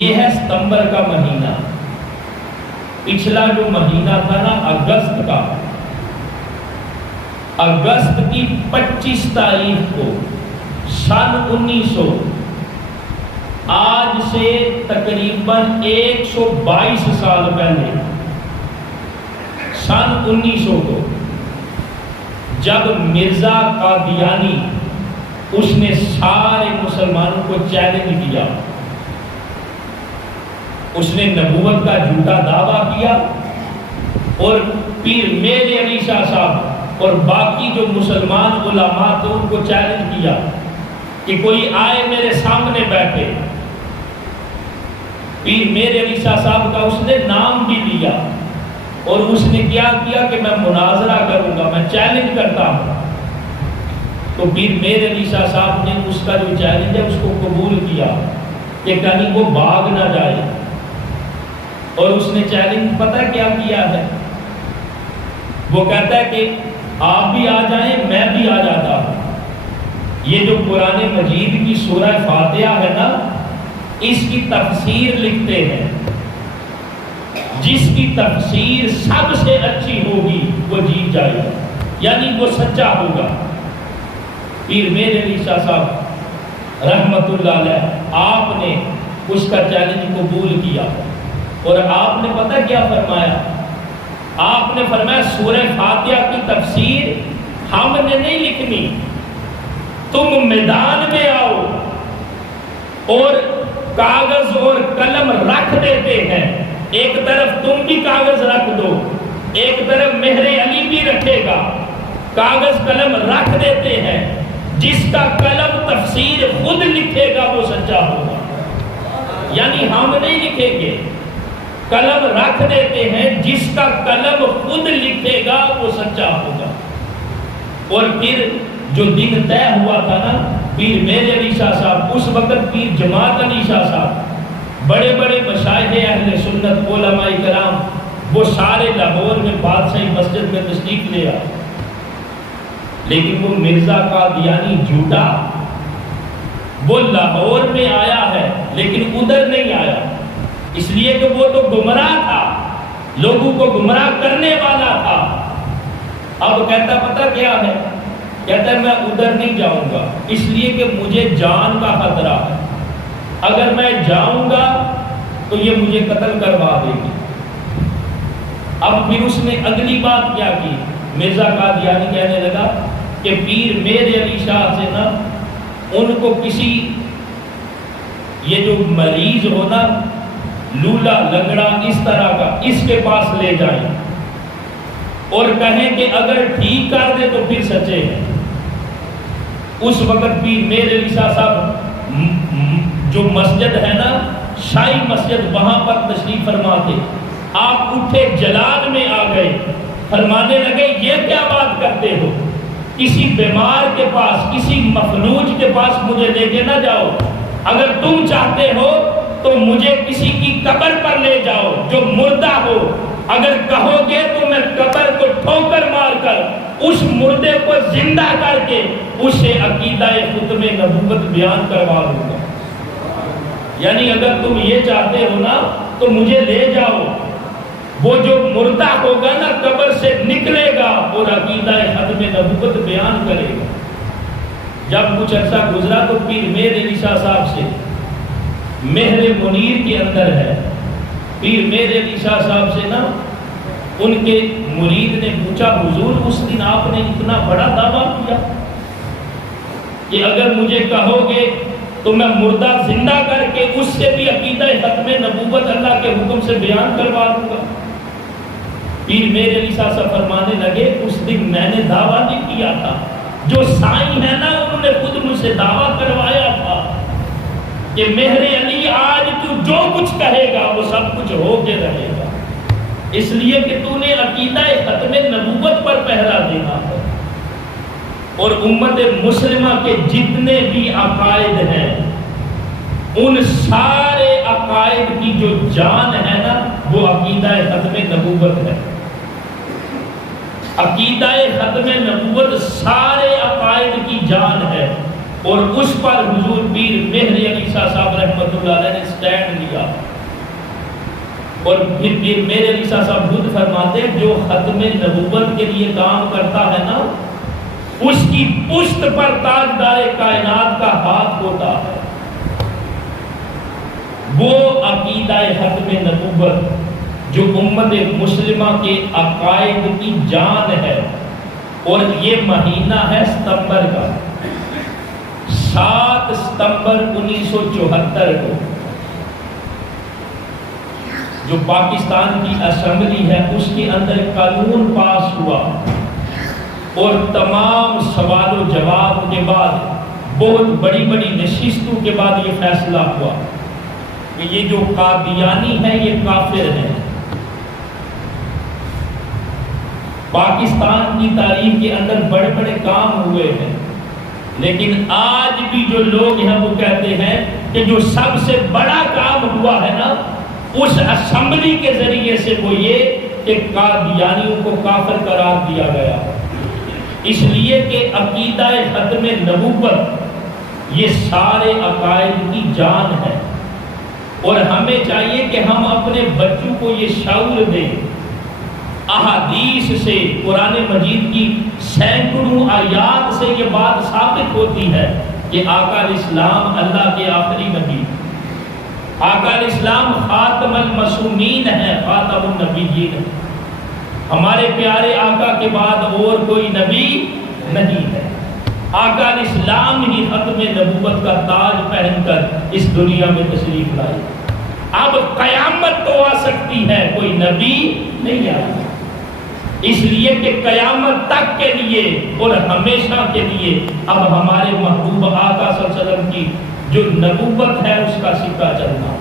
یہ ہے ستمبر کا مہینہ۔ پچھلا جو مہینہ تھا نا اگست کا، اگست کی 25 تاریخ کو سن 1900، آج سے تقریباً 122 سال پہلے، سن 1900 کو جب مرزا قادیانی اس نے سارے مسلمانوں کو چیلنج کیا، اس نے نبوت کا جھوٹا دعویٰ کیا، اور پیر میر علی شاہ صاحب اور باقی جو مسلمان علماء تھے ان کو چیلنج کیا کہ کوئی آئے میرے سامنے بیٹھے۔ پیر میر علی شاہ صاحب کا اس نے نام بھی لیا، اور اس نے کیا کہ میں مناظرہ کروں گا، میں چیلنج کرتا ہوں۔ تو پیر میر علی شاہ صاحب نے اس کا جو چیلنج ہے اس کو قبول کیا کہ کہیں وہ بھاگ نہ جائے، اور اس نے چیلنج پتہ کیا کیا ہے؟ وہ کہتا ہے کہ آپ بھی آ جائیں، میں بھی آ جاتا ہوں۔ یہ جو قرآن مجید کی سورہ فاتحہ ہے نا، اس کی تفسیر لکھتے ہیں، جس کی تفسیر سب سے اچھی ہوگی وہ جیت جائے گا، یعنی وہ سچا ہوگا۔ پیر میر علی شاہ صاحب رحمت اللہ علیہ، آپ نے اس کا چیلنج قبول کیا، اور آپ نے پتہ کیا فرمایا؟ آپ نے فرمایا سورہ فاتحہ کی تفسیر ہم نے نہیں لکھنی، تم میدان میں آؤ اور کاغذ اور قلم رکھ دیتے ہیں، ایک طرف تم بھی کاغذ رکھ دو، ایک طرف مہر علی بھی رکھے گا، کاغذ قلم رکھ دیتے ہیں، جس کا قلم تفسیر خود لکھے گا وہ سچا ہوگا، یعنی ہم نہیں لکھیں گے، قلم رکھ دیتے ہیں، جس کا قلم خود لکھے گا وہ سچا ہوگا۔ اور پھر جو دن طے ہوا تھا نا، پیر میر علی شاہ صاحب، اس وقت پیر جماعت علی شاہ صاحب، بڑے بڑے مشائخ اہل سنت علماء کرام، وہ سارے لاہور میں بادشاہی مسجد میں تشریف لے آئے، لیکن وہ مرزا قادیانی جھوٹا، وہ لاہور میں آیا ہے لیکن ادھر نہیں آیا، اس لیے کہ وہ تو گمراہ تھا، لوگوں کو گمراہ کرنے والا تھا۔ اب کہتا پتہ کیا ہے؟ کہتا ہے میں ادھر نہیں جاؤں گا، اس لیے کہ مجھے جان کا خطرہ ہے، اگر میں جاؤں گا تو یہ مجھے قتل کروا دے گی۔ اب پھر اس نے اگلی بات کیا کی؟ مرزا قادیانی کہنے لگا کہ پیر میر علی شاہ سے نا ان کو کسی یہ جو مریض ہونا لولا لنگڑا اس طرح کا، اس کے پاس لے جائیں اور کہیں کہ اگر ٹھیک کر دے تو پھر سچے ہیں۔ اس وقت پیر میر علی شاہ صاحب جو مسجد ہے نا شاہی مسجد، وہاں پر تشریف فرما تھے، آپ اٹھے جلال میں آ گئے، فرمانے لگے یہ کیا بات کرتے ہو؟ کسی بیمار کے پاس، کسی مفلوج کے پاس مجھے لے کے نہ جاؤ، اگر تم چاہتے ہو تو مجھے کسی کی قبر پر لے جاؤ جو مردہ ہو، اگر کہو گے تو میں قبر کو ٹھوکر مار کر اس مردے کو زندہ کر کے اسے عقیدہ ختم نبوت بیان کروا دوں گا۔ یعنی اگر تم یہ چاہتے ہو نا تو مجھے لے جاؤ، وہ جو مردہ ہوگا نا قبر سے نکلے گا اور عقیدہ ختم نبوت بیان کرے گا۔ جب کچھ عرصہ گزرا تو پیر میر علی شاہ صاحب سے مہر منیر کے اندر ہے، پیر میر علی شاہ صاحب سے نا ان کے مرید نے پوچھا حضور اس دن آپ نے اتنا بڑا دعویٰ کیا کہ اگر مجھے کہو گے تو میں مردہ زندہ کر کے اس سے بھی عقیدہ ختم نبوت اللہ کے حکم سے بیان کروا دوں گا۔ پیر میر علی شاہ صاحب فرمانے لگے اس دن میں نے دعویٰ نہیں کیا تھا، جو سائیں ہے نا انہوں نے خود مجھ سے دعویٰ کروایا تھا کہ مہر علی آج تو جو کچھ کہے گا وہ سب کچھ ہو کے رہے گا، اس لیے کہ تو نے عقیدہ ختم نبوت پر پہرا دینا ہے۔ اور امت مسلمہ کے جتنے بھی عقائد ہیں ان سارے عقائد کی جو جان ہے نا وہ عقیدہ ختم نبوت ہے۔ عقیدہ ختم نبوت سارے عقائد کی جان ہے، اور اس پر حضور پیر مہر علی شاہ صاحب رحمۃ اللہ علیہ نے سٹینڈ لیا۔ اور پھر میرے علی صاحب خود فرماتے ہیں جو ختم نبوت کے لیے کام کرتا ہے نا اس کی پشت پر تاجدار کائنات کا ہاتھ ہوتا ہے. وہ عقیدہ ختم نبوت جو امت مسلمہ کے عقائد کی جان ہے. اور یہ مہینہ ہے ستمبر کا، 7 ستمبر 1974 کو جو پاکستان کی اسمبلی ہے اس کے اندر قانون پاس ہوا اور تمام سوال و جواب کے بعد بہت بڑی بڑی نشستوں کے بعد یہ فیصلہ ہوا کہ یہ جو قادیانی ہے یہ کافر ہے. پاکستان کی تاریخ کے اندر بڑے بڑے کام ہوئے ہیں، لیکن آج بھی جو لوگ ہیں وہ کہتے ہیں کہ جو سب سے بڑا کام ہوا ہے نا اس اسمبلی کے ذریعے سے وہ یہ کہ قادیانیوں کو کافر قرار دیا گیا. اس لیے کہ عقیدہ ختم نبوت یہ سارے عقائد کی جان ہے اور ہمیں چاہیے کہ ہم اپنے بچوں کو یہ شعور دیں. احادیث سے قرآن مجید کی سینکڑوں آیات سے یہ بات ثابت ہوتی ہے کہ آقا الاسلام اللہ کے آخری نبی، آقا الاسلام خاتم المعصومین ہے، خاتم النبیین. ہمارے پیارے آقا کے بعد اور کوئی نبی نہیں ہے. آقا الاسلام ہی ختم نبوت کا تاج پہن کر اس دنیا میں تشریف لائے. اب قیامت تو آ سکتی ہے، کوئی نبی نہیں آیا. اس لیے کہ قیامت تک کے لیے اور ہمیشہ کے لیے اب ہمارے محبوب آقا صلی اللہ علیہ وسلم کی جو نبوت ہے اس کا سکہ چلنا.